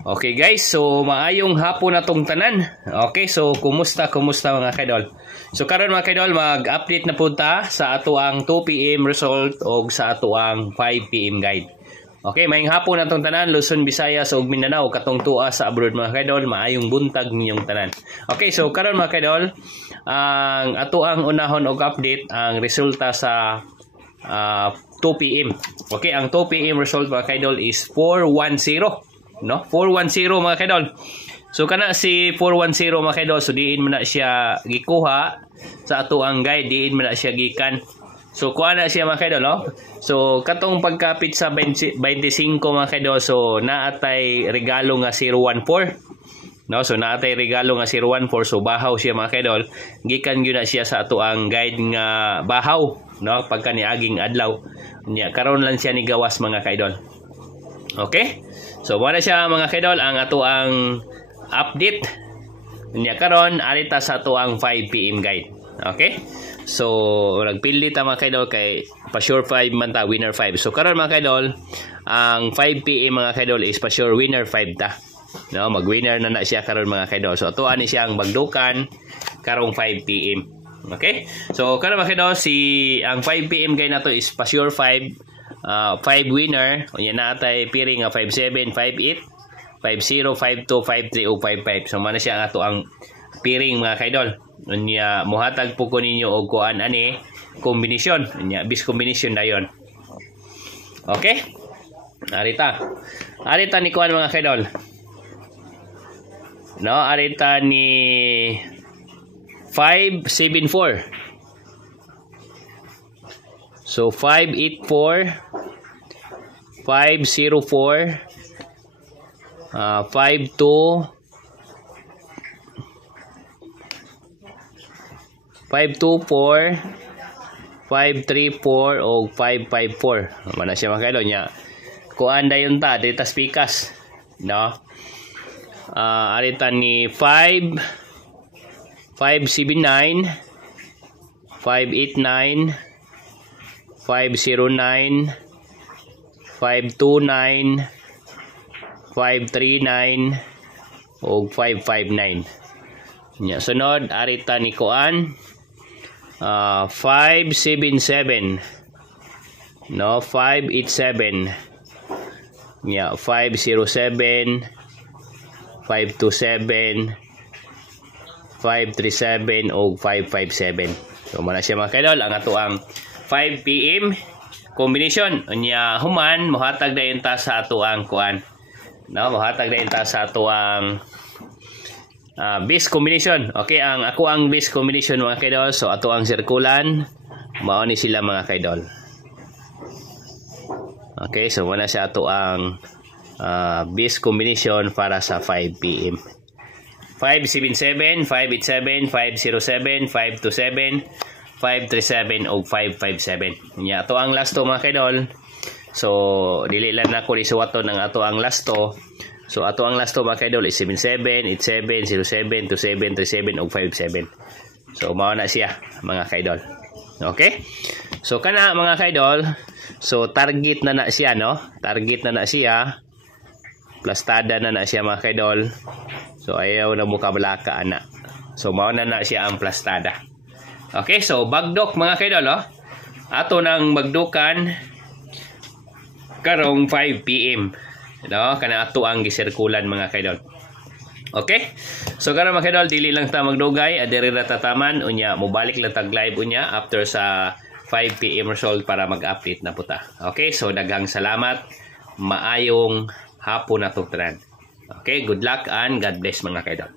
Okay guys, so maayong hapon na tong tanan. Okay, so kumusta mga kaidol? So karon mga kaidol, mag-update na punta sa ato ang 2 PM result o sa ato ang 5 PM guide. Okay, maayong hapon na tong tanan, Luzon, Visayas ug Mindanao, katong tua sa abroad mga kaidol, maayong buntag ninyong tanan. Okay, so karon mga kaidol, ang ato ang unahon og update ang resulta sa 2 PM. Okay, ang 2 PM result mga kaidol is 410. No, 410 mga kaidol. So kana si 410 mga kaidol, so diin man na siya gikuha sa ato ang guide, diin man na siya gikan. So kuha na siya mga kaidol, no? So katong pagkapit sa 25 mga kaidol, so naatay regalo nga 014. No, so naatay regalo nga 014, so bahaw siya mga kaidol. Gikan gyud na siya sa ato ang guide nga bahaw, no? Pagka niaging adlaw. Nya karon lang siya ni gawas mga kaidol. Okay? So wala siya mga kaidol ang ato ang update niya karon arita sa ato ang 5 PM guide. Okay? So nagpili ta mga kaidol kay pa sure 5 man ta, winner 5. So karon mga kaidol, ang 5 PM mga kaidol is pa sure winner 5 ta. No, mag-winner na siya karon mga kaidol. So ato ani siya ang bagdukan karong 5 PM. Okay? So karon mga kaidol, ang 5 PM guide nato is pa sure 5. 5 winner, unya natay piri nga 57, 58, 50, 52, 53 o 55. So man siya ang ato ang piring mga kaidol. Unya mohatag po ko ninyo og kuan ani kombinasyon, unya bis combination dayon. Okay? Arita ni kuan mga kaidol. No, arita ni 574. So 584, 504, 52, 524, 534 o 554. Mana siya mga kaidol niya. Kuan dayon ta dita spikas, no? Arita ni 579, 589, 509, 529, 539 o 559. Nya sunod arita ni kuan 577, no, 587, nya 507, 527, 537 o 557. So mana siya mga kaidol ang ato ang 5 PM combination. Unya human mohatag dayon ta sa ato ang kuan. No, mohatag dayon ta sa ato ang base combination. Okay, ako ang base combination mga kaidol. So ato ang sirkulan, mao ni sila mga kaidol. Okay, so wala siya ato ang base combination para sa 5 PM. 577, 587, 507, 527, 537 o 557. Nya ato ang last to mga kaidol. So dili lang na ko isuwaton ang ato ang last to. So ato ang last to mga kaidol is 77, 87, 07, 27, 37 o 57. So mao na siya mga kaidol. Okay? So kana mga kaidol, so target na siya, no? Target na siya. Plastada na siya mga kaidol. So ayaw na mo kabalaka ana. So mao na siya ang plastada. Okay, so bagdok mga kaidol, oh. Ato nang bagdukan karong 5 PM. No, kana ato ang gisirkulan mga kaidol. Okay? So karon mga kaidol, dili lang ta magdugay, adiri ra tataman unya mobalik lang tag live unya after sa 5 PM result para mag-update na puta. Okay, so daghang salamat. Maayong hapon na tong tanan. Okay, good luck and God bless mga kaidol.